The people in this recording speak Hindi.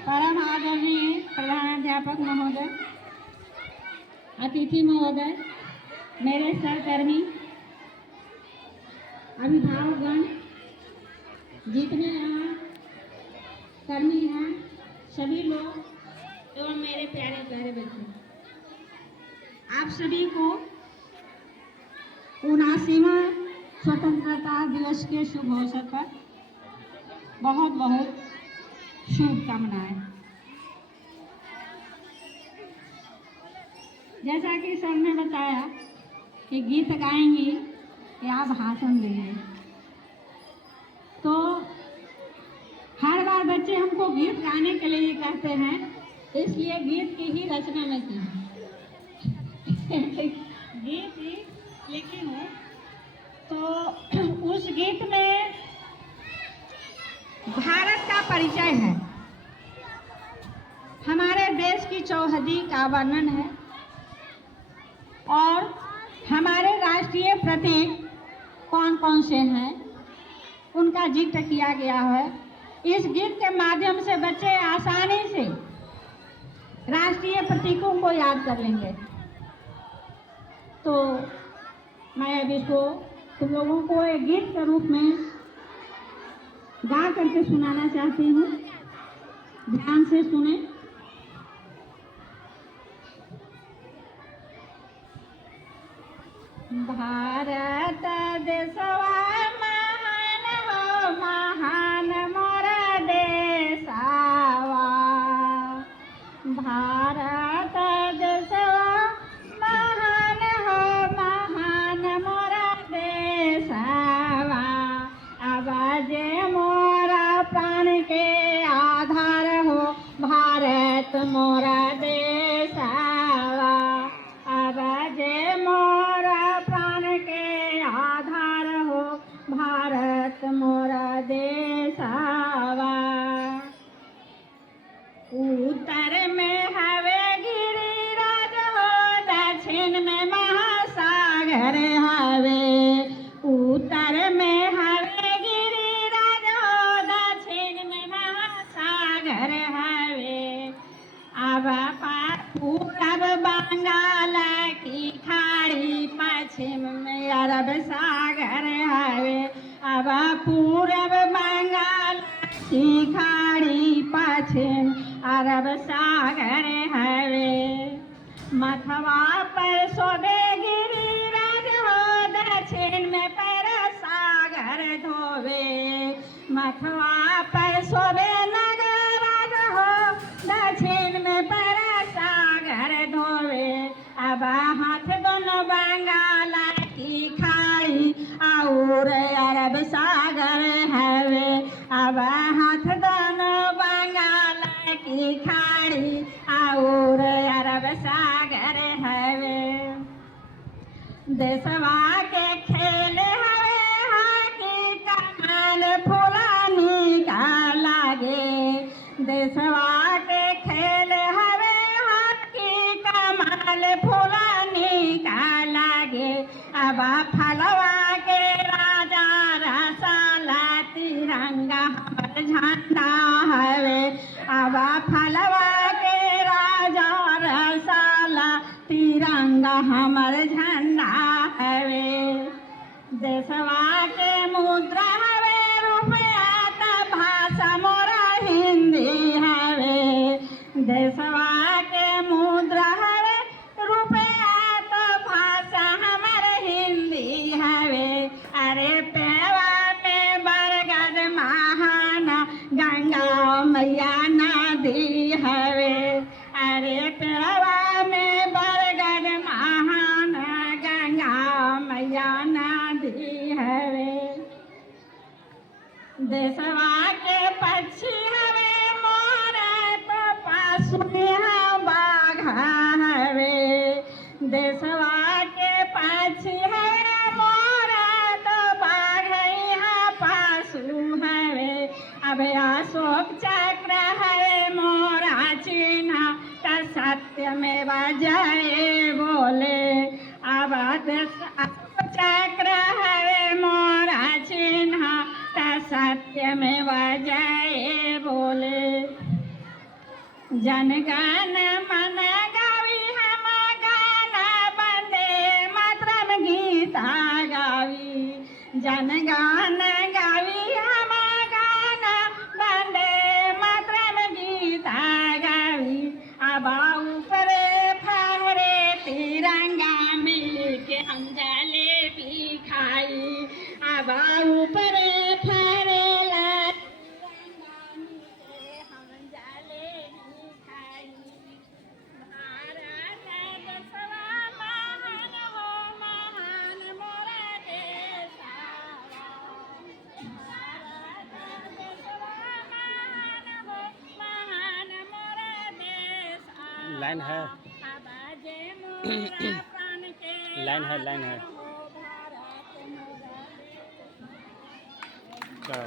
परम आदरणीय प्रधानाध्यापक महोदय, अतिथि महोदय, मेरे सहकर्मी, अभिभावकगण, जितने यहाँ कर्मी हैं, सभी लोग एवं मेरे प्यारे प्यारे बच्चे, आप सभी को 79वां स्वतंत्रता दिवस के शुभ अवसर पर बहुत बहुत शुभकामनाएं। जैसा कि सर ने बताया कि गीत गाएंगी या भाषण देंगे, तो हर बार बच्चे हमको गीत गाने के लिए कहते हैं, इसलिए गीत की ही रचना में की गीत ही लिखी हूँ। तो उस गीत में भारत का परिचय है, हमारे देश की चौहदी का वर्णन है और हमारे राष्ट्रीय प्रतीक कौन कौन से हैं उनका जिक्र किया गया है। इस गीत के माध्यम से बच्चे आसानी से राष्ट्रीय प्रतीकों को याद कर लेंगे। तो मैं अब इसको तुम लोगों को एक गीत के रूप में गा करके सुनाना चाहती हूँ, ध्यान से सुने। भारत देशवा महान हो, महान मोरा देशवा। भारत देशवा महान हो, महान मोरा देशवा। आवाज मोरा प्राण के आधार हो, भारत मोरा देशवा। आवाज मोरा प्राण के आधार हो, भारत मोरा देशवा। उत्तर में हवे गिरिराज हो, दक्षिण में महासागर हवे। उत्तर में हवे गिरिराज हो, दक्षिण में महासागर हवे। अब पूरब बंगाल की खाड़ी, पश्चिम में अरब सागर हवे। अब पूरब बंगाल की खाड़ी, पश्चिम अरब सागर हवे। मथवा पर शोभे गिरिराज हो, दक्षिण में पैर सागर धोवे। मथवा पर शोभे नगराज हो, दक्षिण में पैर सागर धोवे। अब हाथ दोनों बंगाल की खाड़ी और अरब सागर हवे। अब हाथ दोनों बंगाल की खाड़ी और अरब सागर हवे। देशवा के खेल हवे हाकी कमाल फुलानी का लागे। देशवा के खेल हवे हाकी कमाल फुलानी का लागे। अब फलवा के राजा रसाला, तिरंगा हमर झंडा हवे। अब फलवा के राजा रसाला, तिरंगा हमर झंडा हवे। देशवा के मुद्रा हवे रुपया, त भाषा मोरा हिंदी हवे। देशवा के मुद्रा हवे रुपया, त भाषा हमर हिंदी हवे। अरे पेवा में बरगद महाना, गंगा मैया नदी हवे। अरे पेवा में बरगद महाना, गंगा मैया नदी हवे। देशवा के पक्षी हवे मोरा, तो पासुनिया बाघ हवे। देशवा के पक्षी हवे मोरा, तो बाघ यहाँ पासु हवे। अब अशोक चक्र हवे मोरा चिन्ह, त सत्यमेव जय बोले। अब अशोक चक्र हवे मोरा चिन्ह, त सत्यमेव जय बोले। जनगण मन गावी हम गाना वंदे मातरम गीता गावी जनगण गावी हम गाना वंदे मातरम गीता गावी आबा ऊपर फहरे तिरंगा मिलके हम जलेबी खाई आबा ऊपर फहरेला तिरंगा मिलके हम जलेबी खाई भारत देशवा महान हो महान मोरा देशवा भारत देशवा महान हो महान मोरा देशवा लाइन है आबाजे मोरा प्राण के लाइन है हो भारत मोरा देश तो